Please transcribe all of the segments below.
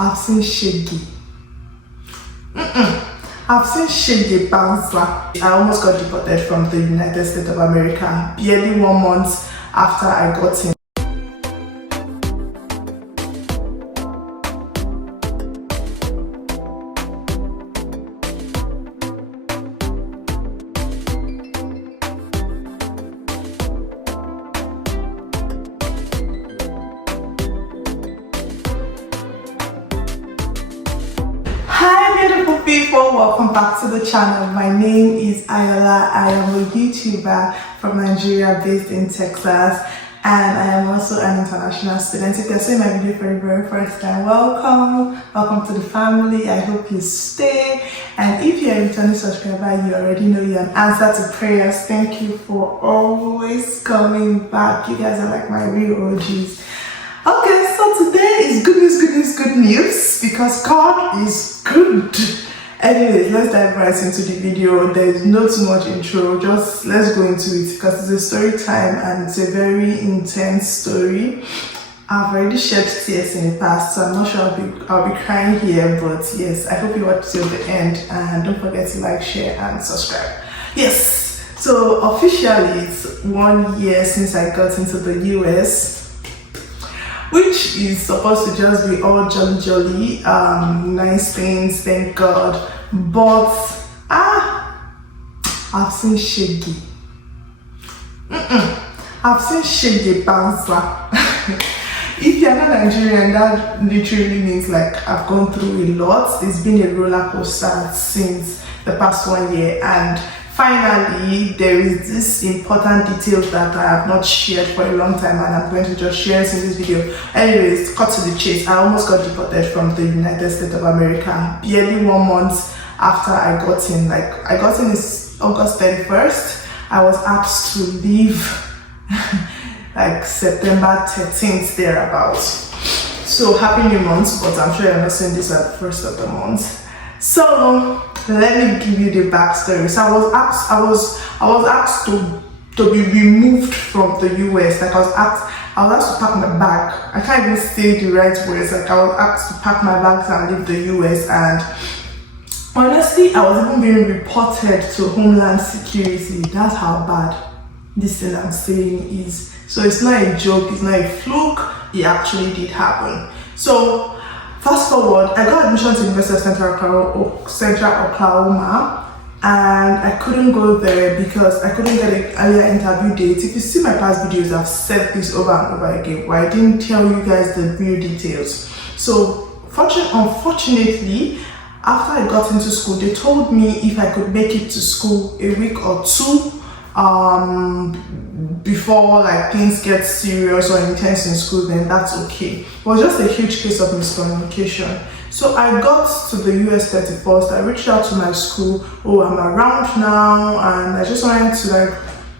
I've seen Shaggy. I've seen Shaggy bouncer. I almost got deported from the United States of America barely 1 month after I got in. Hi beautiful people, welcome back to the channel. My name is Ayoola. I am a YouTuber from Nigeria based in Texas, and I am also an international student. If you're seeing my video for the very first time, welcome to the family. I hope you stay, and if you're a returning subscriber, you already know you're an answer to prayers. Thank you for always coming back. You guys are like my real OGs. Okay, so today is good news, because God is good. Anyways, let's dive right into the video. There is not too much intro, just let's go into it, because it's a story time and it's a very intense story. I've already shed tears in the past, so I'm not sure I'll be crying here, but yes, I hope you watch till the end, and don't forget to like, share and subscribe. Yes, so officially it's 1 year since I got into the US, which is supposed to just be all jolly, nice things, thank God. But I've seen Shaggy. I've seen Shaggy bouncer. If you're not Nigerian, that literally means like I've gone through a lot. It's been a roller coaster since the past 1 year, and finally, there is this important detail that I have not shared for a long time, and I'm going to just share it in this video. Anyways, cut to the chase. I almost got deported from the United States of America barely 1 month after I got in. Like, I got in is August 31st. I was asked to leave like September 13th, thereabouts. So happy new month, but I'm sure you're not seeing this at the first of the month. So let me give you the backstory. So I was asked to be removed from the US. Like I was asked to pack my bag. I can't even say the right words. Like I was asked to pack my bags and leave the US. And honestly, I was even being reported to Homeland Security. That's how bad this thing I'm saying is. So it's not a joke. It's not a fluke. It actually did happen. So fast forward, I got admission to University of Central Oklahoma, and I couldn't go there because I couldn't get an earlier interview date. If you see my past videos, I've said this over and over again, where I didn't tell you guys the real details. So unfortunately, after I got into school, they told me if I could make it to school a week or two before like things get serious or intense in school, then that's okay. It was just a huge case of miscommunication. So I got to the US 31st. I reached out to my school. Oh, I'm around now, and I just wanted to like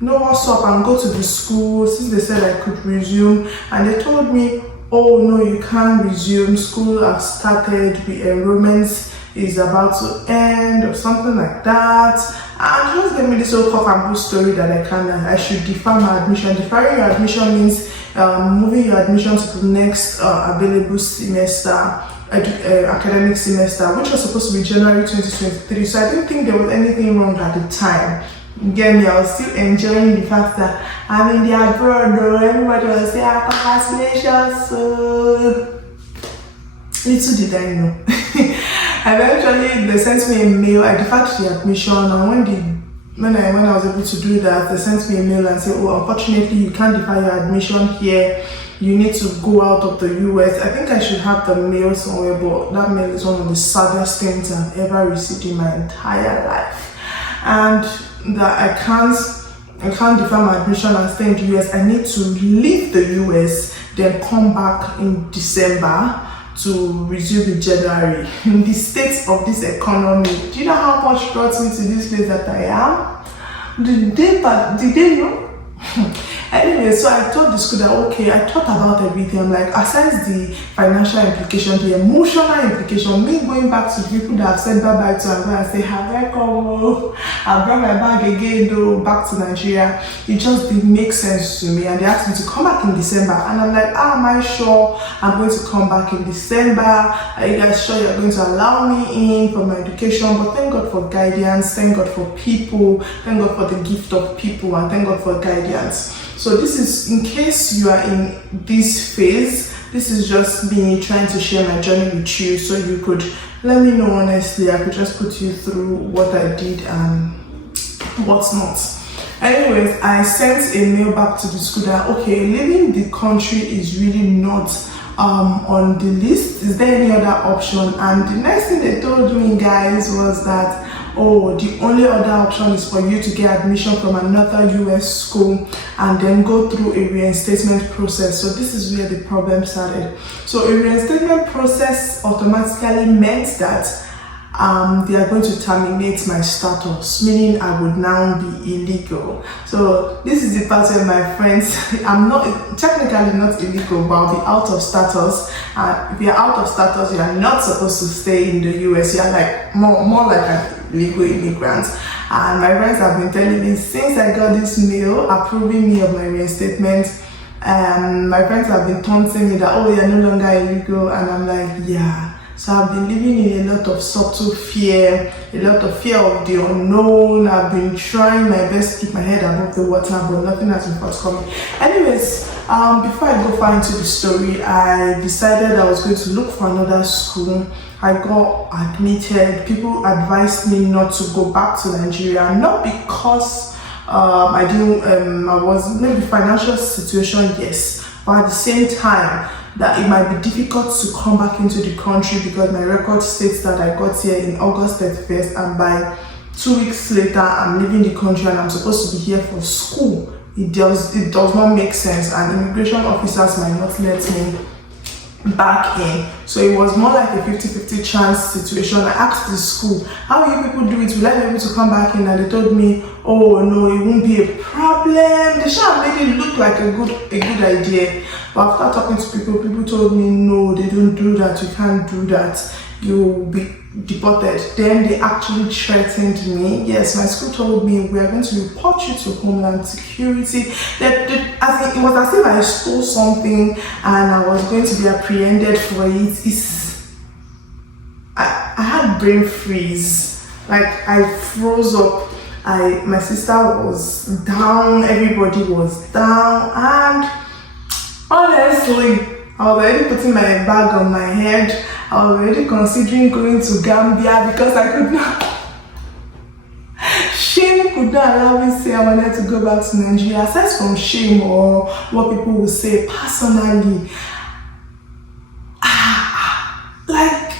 know what's up and go to the school, since they said I could resume. And they told me, oh no, you can't resume, school has started, the enrollment is about to end or something like that. And just gave me this whole cock and bull story that I should defer my admission. Deferring your admission means moving your admission to the next available semester, academic semester, which was supposed to be January 2023. So I didn't think there was anything wrong at the time. Get me? I was still enjoying the fact that I'm in the abroad, though. Everybody was saying, congratulations. So little did I know. Eventually, they sent me a mail. I deferred the admission, and when I was able to do that, they sent me a mail and said, oh, unfortunately, you can't defer your admission here. You need to go out of the US. I think I should have the mail somewhere, but that mail is one of the saddest things I've ever received in my entire life. And that I can't defer my admission and stay in the US. I need to leave the US, then come back in December to resume in January. In the state of this economy, do you know how much brought me to this place that I am? Did they know? Anyway, so I told the school that okay, I thought about everything. I'm like, aside the financial implication, the emotional implication, me going back to the people that I've said bye-bye to and go and say, have I come? I brought my bag again though, back to Nigeria. It just didn't make sense to me. And they asked me to come back in December. And I'm like, am I sure I'm going to come back in December? Are you guys sure you're going to allow me in for my education? But thank God for guidance, thank God for people, thank God for the gift of people, and thank God for guidance. So this is, in case you are in this phase, this is just me trying to share my journey with you, so you could let me know honestly. I could just put you through what I did and what's not. Anyways, I sent a mail back to the school that okay, leaving the country is really not on the list. Is there any other option? And the next thing they told me, guys, was that oh, the only other option is for you to get admission from another US school and then go through a reinstatement process. So this is where the problem started. So a reinstatement process automatically meant that they are going to terminate my status, meaning I would now be illegal. So this is the part where my friends, I'm not technically not illegal, but I'll be out of status. If you're out of status, you are not supposed to stay in the US. You're like more like an legal immigrant. And my friends have been telling me since I got this mail approving me of my reinstatement, my friends have been taunting me that oh, you're no longer illegal, and I'm like, yeah. So I've been living in a lot of subtle fear, a lot of fear of the unknown. I've been trying my best to keep my head above the water, but nothing has been forthcoming. Anyways, before I go far into the story, I decided I was going to look for another school. I got admitted. People advised me not to go back to Nigeria, not because I was maybe financial situation, yes, but at the same time, that it might be difficult to come back into the country because my record states that I got here in August 31st, and by 2 weeks later I'm leaving the country and I'm supposed to be here for school. It does not make sense, and immigration officers might not let me back in. So it was more like a 50-50 chance situation. I asked the school, how will you people do it? Will I be able to come back in? And they told me, oh no, it won't be a problem. They should have made it look like a good idea. But after talking to people told me, no, they don't do that, you can't do that, you will be deported. Then they actually threatened me. Yes, my school told me, we are going to report you to Homeland Security. It was as if I stole something and I was going to be apprehended for it. I had brain freeze. Like I froze up. My sister was down, everybody was down, and honestly, I was already putting my bag on my head. I was already considering going to Gambia because I could not. Shame could not allow me to say I wanted to go back to Nigeria. Aside from shame or what people will say personally, like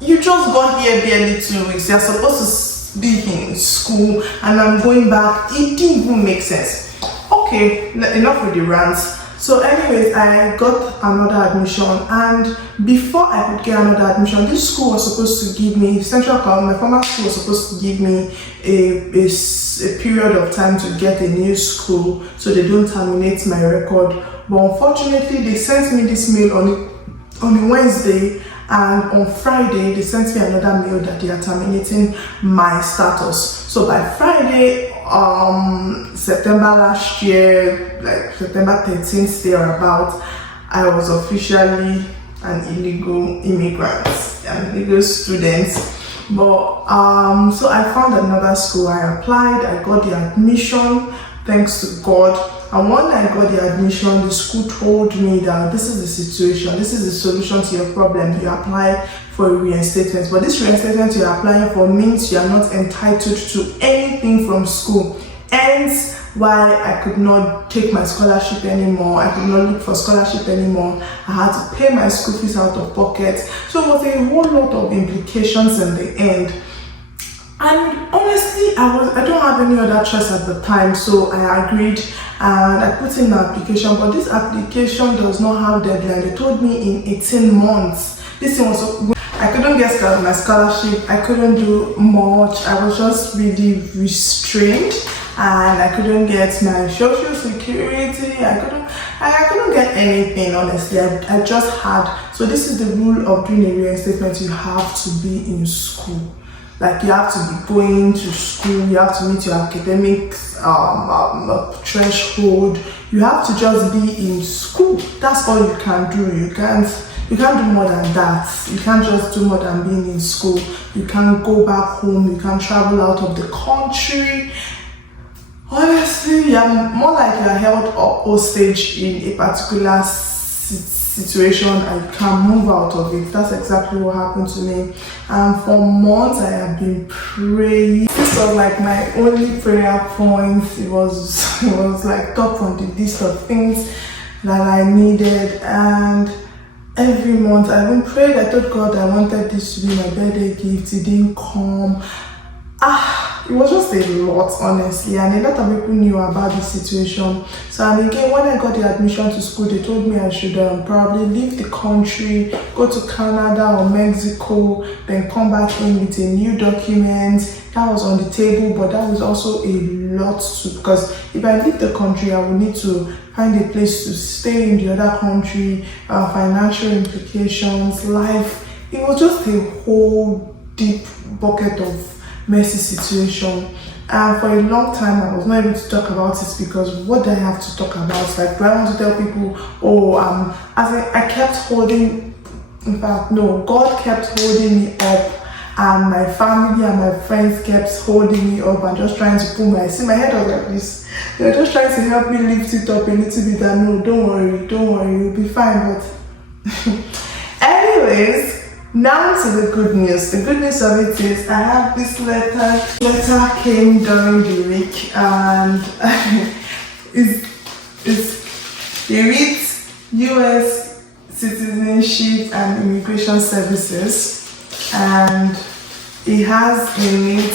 you just got here barely 2 weeks. You're supposed to be in school, and I'm going back. It didn't even make sense. Okay, enough with the rants. So anyways, I got another admission, and before I could get another admission, this school was supposed to give me, Central Cal, my former school was supposed to give me a period of time to get a new school so they don't terminate my record. But unfortunately, they sent me this mail on Wednesday, and on Friday, they sent me another mail that they are terminating my status. So by Friday, September last year, like September 13th thereabout, I was officially an illegal immigrant, an illegal student. But so I found another school. I applied, I got the admission, thanks to God. And when I got the admission, the school told me that this is the situation, this is the solution to your problem. You apply for a reinstatement, but this reinstatement you're applying for means you are not entitled to anything from school. Hence why I could not take my scholarship anymore. I could not look for scholarship anymore. I had to pay my school fees out of pocket. So it was a whole lot of implications in the end. And honestly, I don't have any other choice at the time, so I agreed and I put in an application. But this application does not have deadline. They told me in 18 months. This thing was I couldn't get my scholarship. I couldn't do much. I was just really restrained, and I couldn't get my social security. I couldn't get anything, honestly. I just had. So this is the rule of doing a reinstatement. You have to be in school. Like, you have to be going to school, you have to meet your academic threshold. You have to just be in school. That's all you can do. You can't do more than that. You can't just do more than being in school. You can't go back home. You can't travel out of the country. Honestly, you're more like you're held up hostage in a particular situation and you can't move out of it. That's exactly what happened to me. And for months I have been praying. This was like my only prayer point. It was like top on the list of things that I needed. And every month I even prayed. I told God I wanted this to be my birthday gift. It didn't come. It was just a lot, honestly, and a lot of people knew about this situation. So, and again, when I got the admission to school, they told me I should probably leave the country, go to Canada or Mexico, then come back in with a new document. That was on the table, but that was also a lot too, because if I leave the country, I would need to find a place to stay in the other country, financial implications, life. It was just a whole deep bucket of messy situation, and for a long time I was not able to talk about it, because what do I have to talk about? Like, do I want to tell people, I kept holding, in fact no, God kept holding me up, and my family and my friends kept holding me up and just trying to pull my head out like this. They're just trying to help me lift it up a little bit, and no, don't worry, you'll be fine. But anyways, now to the good news. The good news of it is I have this letter. Letter came during the week, and it reads U.S. Citizenship and Immigration Services, and it has in it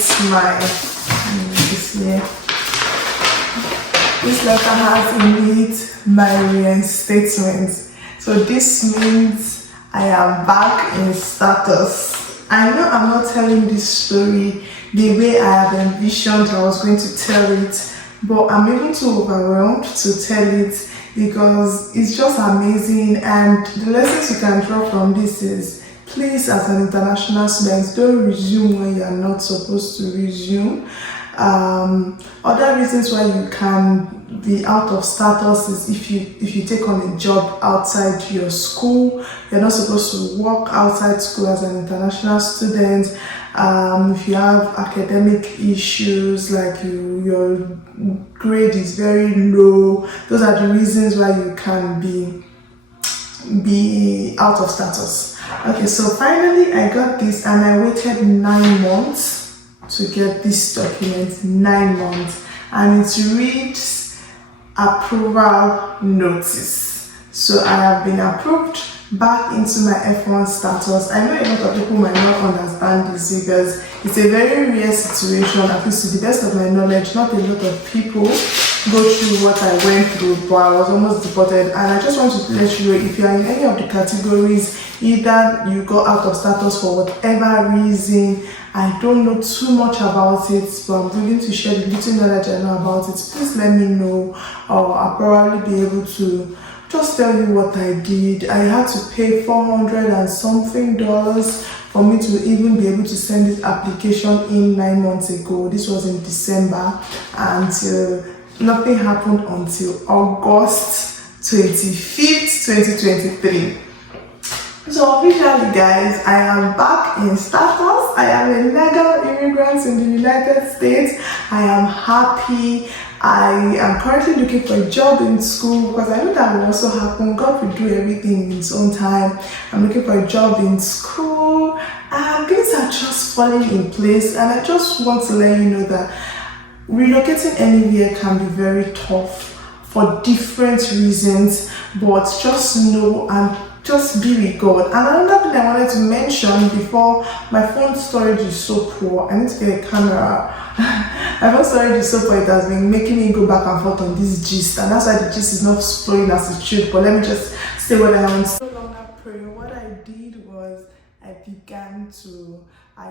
this letter has in it my reinstatement. So this means I am back in status. I know I'm not telling this story the way I have envisioned I was going to tell it, but I'm even too overwhelmed to tell it, because it's just amazing. And the lessons you can draw from this is, please, as an international student, don't resume when you are not supposed to resume. Other reasons why you can be out of status is if you take on a job outside your school. You're not supposed to work outside school as an international student. If you have academic issues, like your grade is very low, those are the reasons why you can be out of status. Okay, so finally I got this, and I waited 9 months to get this document. 9 months, and it reads approval notice. So I have been approved back into my F1 status. I know a lot of people might not understand this, because it's a very rare situation. At least to the best of my knowledge, not a lot of people go through what I went through, but I was almost deported. And I just want to let you know, if you are in any of the categories, either you got out of status for whatever reason, I don't know too much about it, but I'm willing to share the little knowledge I know about it. Please let me know, or I'll probably be able to just tell you what I did. I had to pay $400 and something for me to even be able to send this application in 9 months ago. This was in December, and nothing happened until August 25th, 2023. So officially, guys, I am back in status. I am a legal immigrant in the United States. I am happy. I am currently looking for a job in school, because I know that will also happen. God will do everything in His own time. I'm looking for a job in school, and things are just falling in place. And I just want to let you know that relocating anywhere can be very tough for different reasons, but just know and just be with God. And another thing I wanted to mention before, my phone storage is so poor. I need to get a camera. My phone storage is so poor, it has been making me go back and forth on this gist, and that's why the gist is not flowing as it should. But let me just say what I want. No longer pray. What I did was, I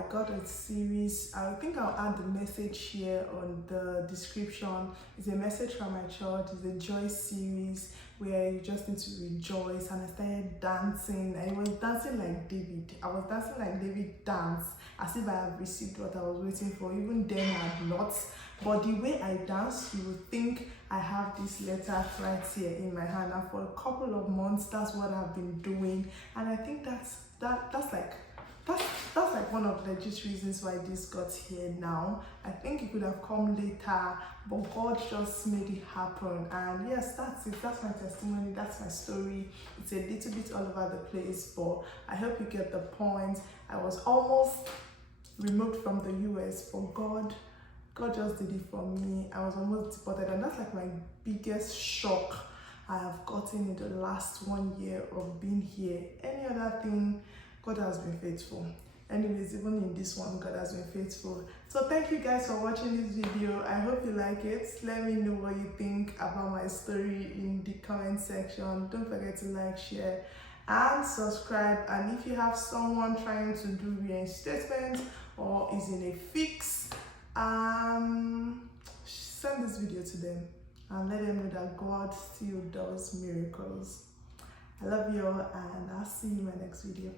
got a series. I think I'll add the message here on the description. It's a message from my church. It's a joy series where you just need to rejoice. And I started dancing. I was dancing like David. I was dancing like David danced, as if I had received what I was waiting for. Even then I had not. But the way I danced, you would think I have this letter right here in my hand. And for a couple of months, that's what I've been doing. And I think that's like one of the legit reasons why this got here now. I think it could have come later, but God just made it happen. And yes, that's it. That's my testimony. That's my story. It's a little bit all over the place, but I hope you get the point. I was almost removed from the US, but God just did it for me. I was almost deported, and that's like my biggest shock I have gotten in the last 1 year of being here. Any other thing, God has been faithful. Anyways, even in this one, God has been faithful. So thank you guys for watching this video. I hope you like it. Let me know what you think about my story in the comment section. Don't forget to like, share, and subscribe. And if you have someone trying to do reinstatement or is in a fix, send this video to them and let them know that God still does miracles. I love you all, and I'll see you in my next video.